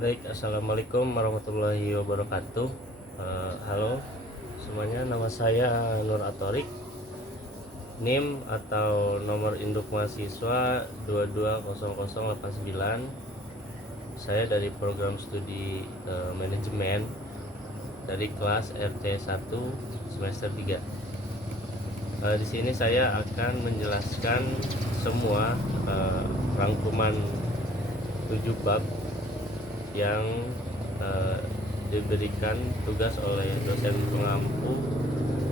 Baik, assalamualaikum warahmatullahi wabarakatuh. Halo semuanya, nama saya Nur Atorik. NIM atau nomor induk mahasiswa 220089. Saya dari program studi manajemen dari kelas RT1 semester 3. Di sini saya akan menjelaskan semua rangkuman 7 bab yang diberikan tugas oleh dosen pengampu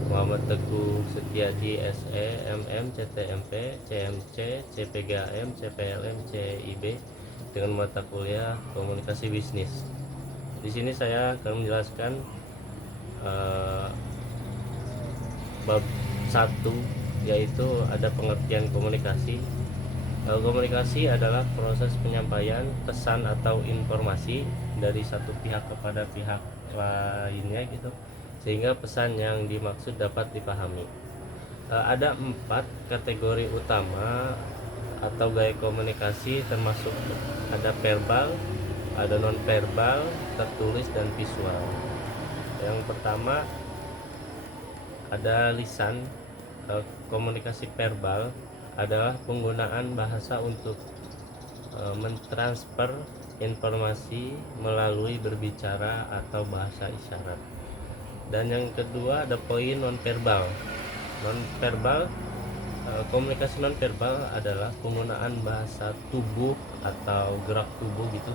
Muhammad Teguh Setiadi SE MM CTMP CMC CPGAM CPLM CIB dengan mata kuliah komunikasi bisnis. Di sini saya akan menjelaskan bab 1, yaitu ada pengertian komunikasi. Komunikasi adalah proses penyampaian pesan atau informasi dari satu pihak kepada pihak lainnya gitu, sehingga pesan yang dimaksud dapat dipahami. Ada 4 kategori utama atau gaya komunikasi, termasuk ada verbal, ada non verbal, tertulis, dan visual. Yang pertama ada lisan. Komunikasi verbal adalah penggunaan bahasa untuk mentransfer informasi melalui berbicara atau bahasa isyarat. Dan yang kedua ada poin nonverbal. Komunikasi nonverbal adalah penggunaan bahasa tubuh atau gerak tubuh gitu,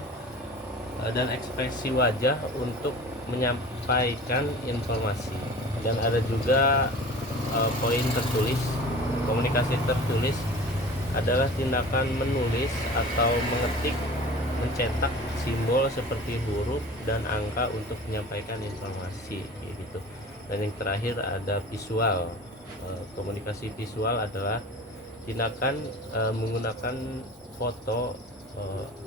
dan ekspresi wajah untuk menyampaikan informasi. Dan ada juga poin tertulis. Komunikasi tertulis adalah tindakan menulis atau mengetik, mencetak simbol seperti huruf dan angka untuk menyampaikan informasi gitu. Dan yang terakhir ada visual. Komunikasi visual adalah tindakan menggunakan foto,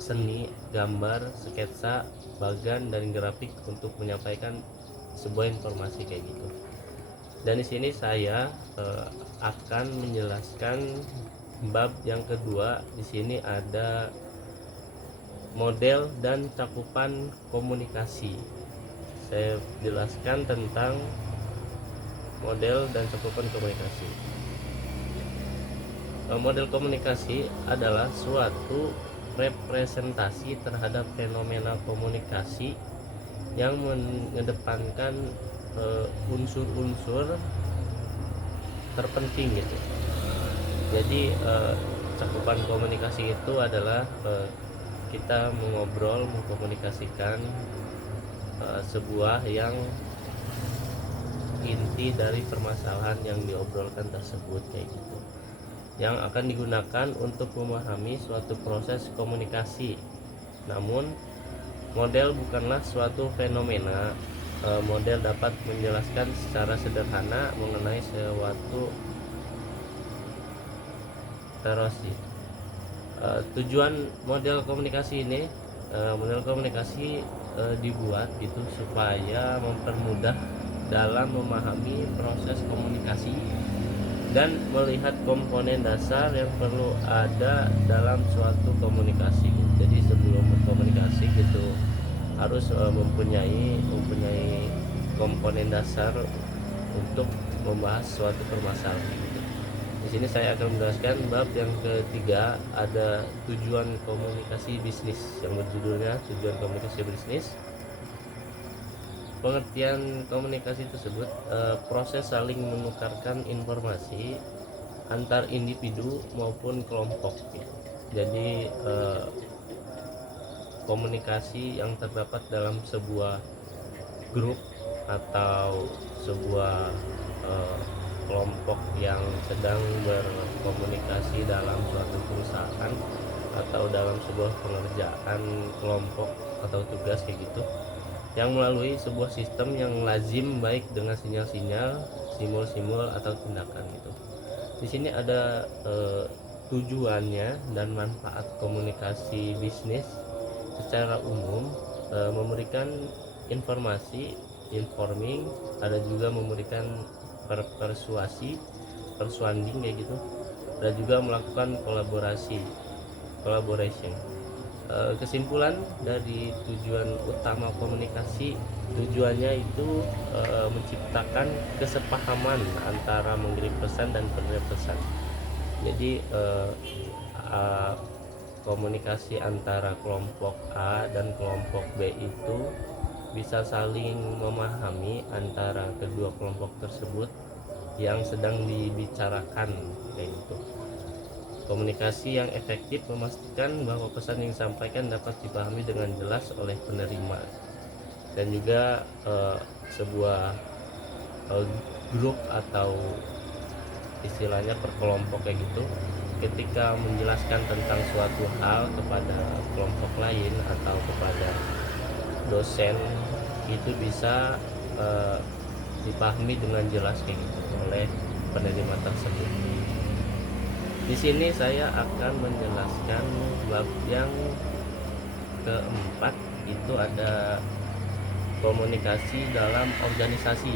seni, gambar, sketsa, bagan, dan grafik untuk menyampaikan sebuah informasi kayak gitu. Dan di sini saya akan menjelaskan bab yang kedua. Di sini ada model dan cakupan komunikasi. Saya jelaskan tentang model dan cakupan komunikasi. Model komunikasi adalah suatu representasi terhadap fenomena komunikasi yang mengedepankan unsur-unsur terpenting gitu. Jadi cakupan komunikasi itu adalah kita mengobrol, mengkomunikasikan sebuah yang inti dari permasalahan yang diobrolkan tersebut kayak gitu, yang akan digunakan untuk memahami suatu proses komunikasi. Namun model bukanlah suatu fenomena. Model dapat menjelaskan secara sederhana mengenai suatu terasi. Tujuan model komunikasi ini, model komunikasi dibuat gitu supaya mempermudah dalam memahami proses komunikasi dan melihat komponen dasar yang perlu ada dalam suatu komunikasi. Jadi sebelum berkomunikasi gitu harus mempunyai komponen dasar untuk membahas suatu permasalahan. Di sini saya akan menjelaskan bab yang ketiga, ada tujuan komunikasi bisnis, yang berjudulnya tujuan komunikasi bisnis. Pengertian komunikasi tersebut proses saling menukarkan informasi antar individu maupun kelompok. Jadi komunikasi yang terdapat dalam sebuah grup atau sebuah kelompok yang sedang berkomunikasi dalam suatu perusahaan atau dalam sebuah pengerjaan kelompok atau tugas kayak gitu, yang melalui sebuah sistem yang lazim baik dengan sinyal-sinyal, simbol-simbol atau tindakan gitu. Di sini ada tujuannya dan manfaat komunikasi bisnis. Secara umum memberikan informasi, informing, ada juga memberikan persuasi, persuading kayak gitu, ada juga melakukan collaboration. Kesimpulan dari tujuan utama komunikasi, tujuannya itu menciptakan kesepahaman antara mengirim pesan dan penerima pesan. Jadi komunikasi antara kelompok A dan kelompok B itu bisa saling memahami antara kedua kelompok tersebut yang sedang dibicarakan kayak gitu. Komunikasi yang efektif memastikan bahwa pesan yang disampaikan dapat dipahami dengan jelas oleh penerima, dan juga sebuah grup atau istilahnya perkelompok kayak gitu, ketika menjelaskan tentang suatu hal kepada kelompok lain atau kepada dosen, itu bisa dipahami dengan jelas kayak gitu oleh penerima tersebut. Di sini saya akan menjelaskan bab yang keempat, itu ada komunikasi dalam organisasi.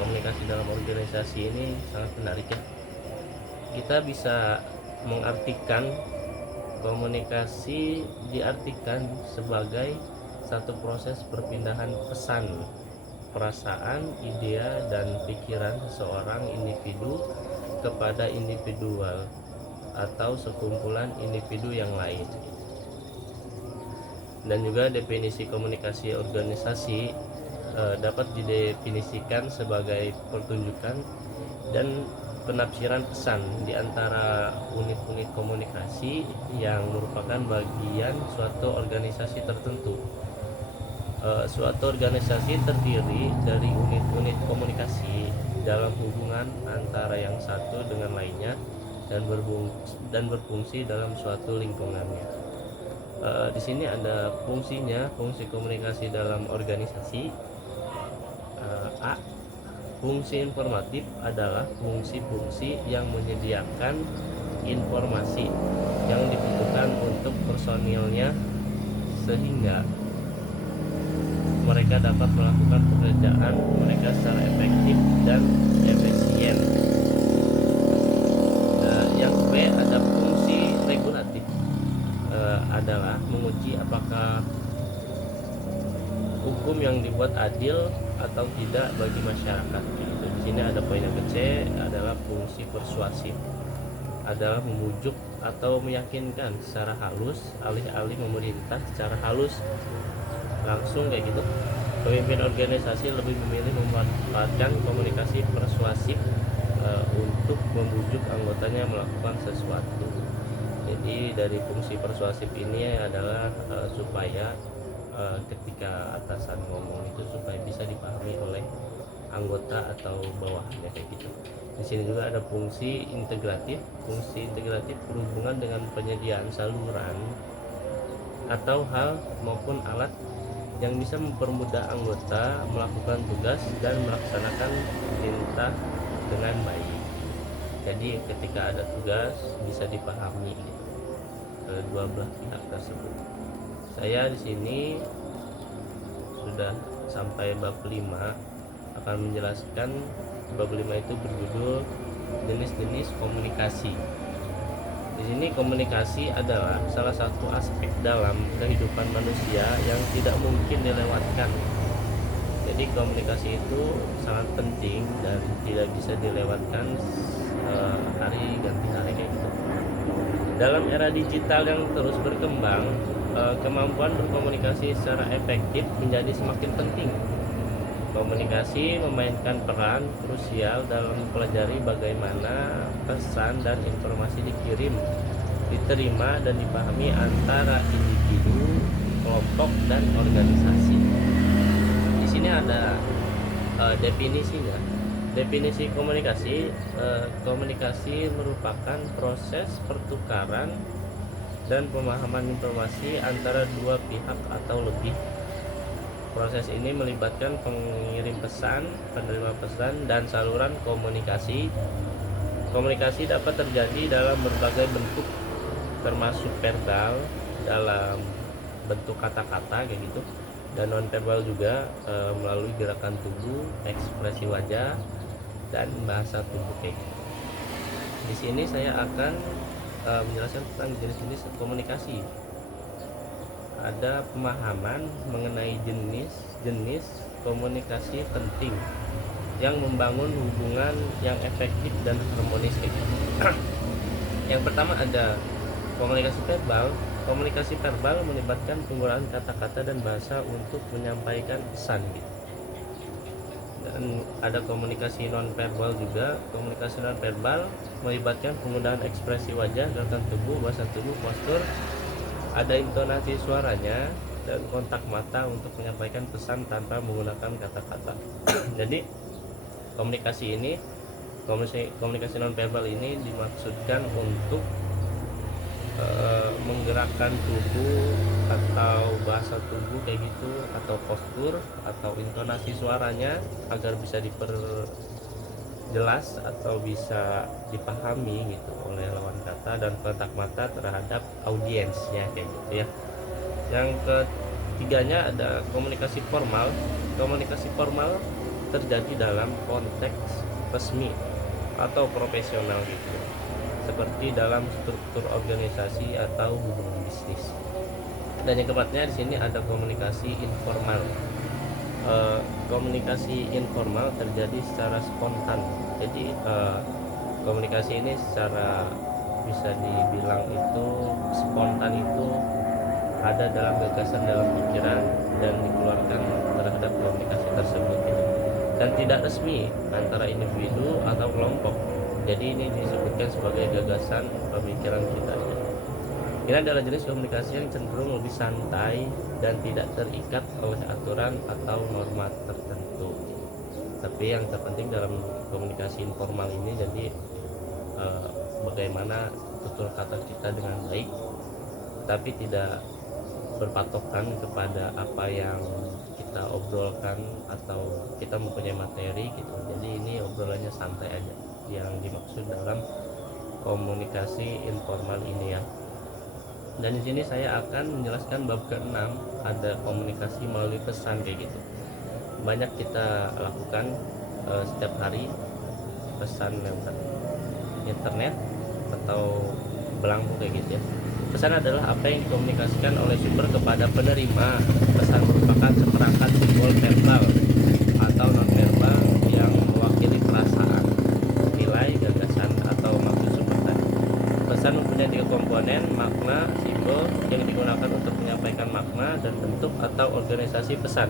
Komunikasi dalam organisasi ini sangat menarik ya. Kita bisa mengartikan komunikasi, diartikan sebagai satu proses perpindahan pesan, perasaan, idea, dan pikiran seseorang individu kepada individual atau sekumpulan individu yang lain. Dan juga definisi komunikasi organisasi dapat didefinisikan sebagai pertunjukan dan penafsiran pesan di antara unit-unit komunikasi yang merupakan bagian suatu organisasi tertentu. Suatu organisasi terdiri dari unit-unit komunikasi dalam hubungan antara yang satu dengan lainnya dan berfungsi dalam suatu lingkungannya. Di sini ada fungsinya, fungsi komunikasi dalam organisasi. A. Fungsi informatif adalah fungsi-fungsi yang menyediakan informasi yang dibutuhkan untuk personilnya sehingga mereka dapat melakukan pekerjaan mereka secara efektif dan efisien. Yang B, ada fungsi regulatif, adalah menguji apakah hukum yang dibuat adil atau tidak bagi masyarakat. Di sini ada poin yang C, adalah fungsi persuasif, adalah membujuk atau meyakinkan secara halus alih-alih memerintah secara halus langsung kayak gitu. Pemimpin organisasi lebih memilih memanfaatkan komunikasi persuasif untuk membujuk anggotanya melakukan sesuatu. Jadi dari fungsi persuasif ini adalah supaya ketika atasan ngomong itu supaya bisa dipahami oleh anggota atau bawahannya kayak gitu. Di sini juga ada fungsi integratif. Fungsi integratif berhubungan dengan penyediaan saluran atau hal maupun alat yang bisa mempermudah anggota melakukan tugas dan melaksanakan perintah dengan baik. Jadi ketika ada tugas bisa dipahami gitu, kedua belah pihak tersebut. Saya di sini sudah sampai bab 5, akan menjelaskan bab 5 itu berjudul jenis-jenis komunikasi. Di sini komunikasi adalah salah satu aspek dalam kehidupan manusia yang tidak mungkin dilewatkan. Jadi komunikasi itu sangat penting dan tidak bisa dilewatkan hari ganti hari kayak gitu. Dalam era digital yang terus berkembang, kemampuan berkomunikasi secara efektif menjadi semakin penting. Komunikasi memainkan peran krusial dalam mempelajari bagaimana pesan dan informasi dikirim, diterima, dan dipahami antara individu, kelompok, dan organisasi. Di sini ada definisinya. Definisi komunikasi, komunikasi merupakan proses pertukaran dan pemahaman informasi antara dua pihak atau lebih. Proses ini melibatkan pengirim pesan, penerima pesan, dan saluran komunikasi. Komunikasi dapat terjadi dalam berbagai bentuk, termasuk verbal dalam bentuk kata-kata kayak gitu, dan non verbal juga melalui gerakan tubuh, ekspresi wajah, dan bahasa tubuh kayak gitu. Di sini saya akan menjelaskan tentang jenis-jenis komunikasi. ada pemahaman mengenai jenis komunikasi penting yang membangun hubungan yang efektif dan harmonis gitu. Yang pertama ada komunikasi verbal. Komunikasi verbal melibatkan penggunaan kata-kata dan bahasa untuk menyampaikan pesan gitu. Dan ada komunikasi non-verbal juga. Komunikasi non-verbal melibatkan penggunaan ekspresi wajah, gerakan tubuh, bahasa tubuh, postur, ada intonasi suaranya dan kontak mata untuk menyampaikan pesan tanpa menggunakan kata-kata. Jadi komunikasi non-verbal ini dimaksudkan untuk menggerakkan tubuh atau bahasa tubuh kayak gitu, atau postur atau intonasi suaranya agar bisa diperjelas atau bisa dipahami gitu oleh lawan kata, dan kontak mata terhadap audiensnya kayak gitu ya. Yang ketiganya ada komunikasi formal. Komunikasi formal terjadi dalam konteks resmi atau profesional gitu, seperti dalam struktur organisasi atau hubungan bisnis. Dan yang keempatnya di sini ada komunikasi informal. Komunikasi informal terjadi secara spontan. Jadi komunikasi ini secara bisa dibilang itu spontan, itu ada dalam gagasan, dalam pikiran, dan dikeluarkan terhadap komunikasi tersebut gitu. Dan tidak resmi antara individu atau kelompok. Jadi ini disebutkan sebagai gagasan pemikiran kita. Ini adalah jenis komunikasi yang cenderung lebih santai dan tidak terikat oleh aturan atau norma tertentu. Tapi yang terpenting dalam komunikasi informal ini, jadi bagaimana tutur kata kita dengan baik, tapi tidak berpatokan kepada apa yang kita obrolkan atau kita mempunyai materi gitu. Jadi ini obrolannya santai aja yang dimaksud dalam komunikasi informal ini ya. Dan di sini saya akan menjelaskan bab ke-6, ada komunikasi melalui pesan kayak gitu. Banyak kita lakukan setiap hari, pesan lewat internet atau belangko kayak gitu ya. Pesan adalah apa yang dikomunikasikan oleh sumber kepada penerima. Pesan merupakan seperangkat simbol verbal atau non-verbal yang mewakili perasaan, nilai, gagasan, atau maksud sumber tadi. Pesan mempunyai 3 komponen: makna, simbol yang digunakan untuk menyampaikan makna, dan bentuk atau organisasi pesan.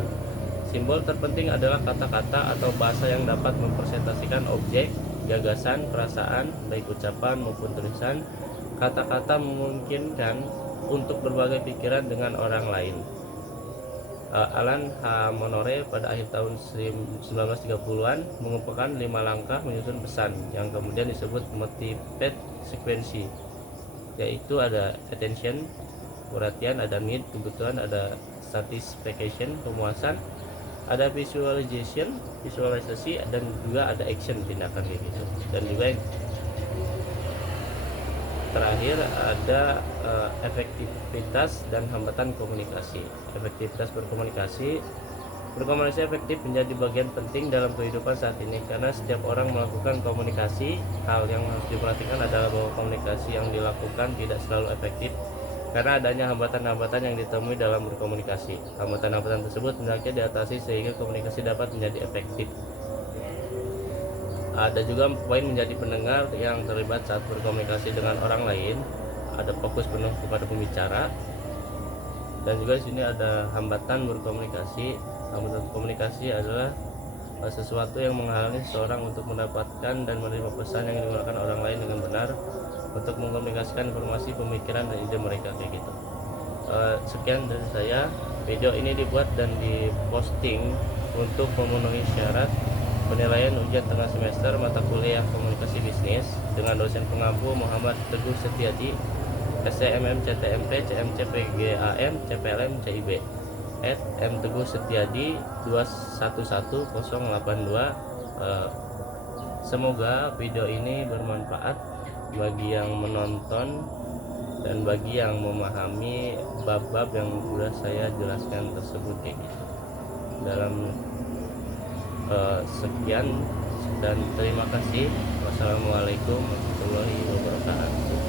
Simbol terpenting adalah kata-kata atau bahasa yang dapat mempresentasikan objek, gagasan, perasaan, baik ucapan maupun tulisan. Kata-kata memungkinkan untuk berbagai pikiran dengan orang lain. Alan H. Monroe pada akhir tahun 1930-an mengumpulkan 5 langkah menyusun pesan yang kemudian disebut motivate sequence, yaitu ada attention, perhatian, ada need, kebutuhan, ada satisfaction, pemuasan, ada visualisasi, dan juga ada action, tindakan kayak gitu. Dan juga yang terakhir ada efektivitas dan hambatan komunikasi. Efektivitas berkomunikasi efektif menjadi bagian penting dalam kehidupan saat ini, karena setiap orang melakukan komunikasi. Hal yang harus diperhatikan adalah bahwa komunikasi yang dilakukan tidak selalu efektif karena adanya hambatan-hambatan yang ditemui dalam berkomunikasi. Hambatan-hambatan tersebut hendaknya diatasi sehingga komunikasi dapat menjadi efektif. Ada juga poin menjadi pendengar yang terlibat saat berkomunikasi dengan orang lain. Ada fokus penuh kepada pembicara. Dan juga di sini ada hambatan berkomunikasi. Hambatan komunikasi adalah sesuatu yang menghalangi seseorang untuk mendapatkan dan menerima pesan yang digunakan orang lain dengan benar untuk mengkomunikasikan informasi, pemikiran, dan ide mereka kayak gitu. Sekian dari saya. Video ini dibuat dan diposting untuk memenuhi syarat penilaian ujian tengah semester mata kuliah komunikasi bisnis dengan dosen pengampu Muhammad Teguh Setiadi, SCMM CTMP CMC PGAM CPLM CIB @M Teguh Setiadi 211082. Semoga video ini bermanfaat bagi yang menonton dan bagi yang memahami bab-bab yang sudah saya jelaskan tersebut kayak gitu. Dalam sekian dan terima kasih. Wassalamualaikum warahmatullahi wabarakatuh.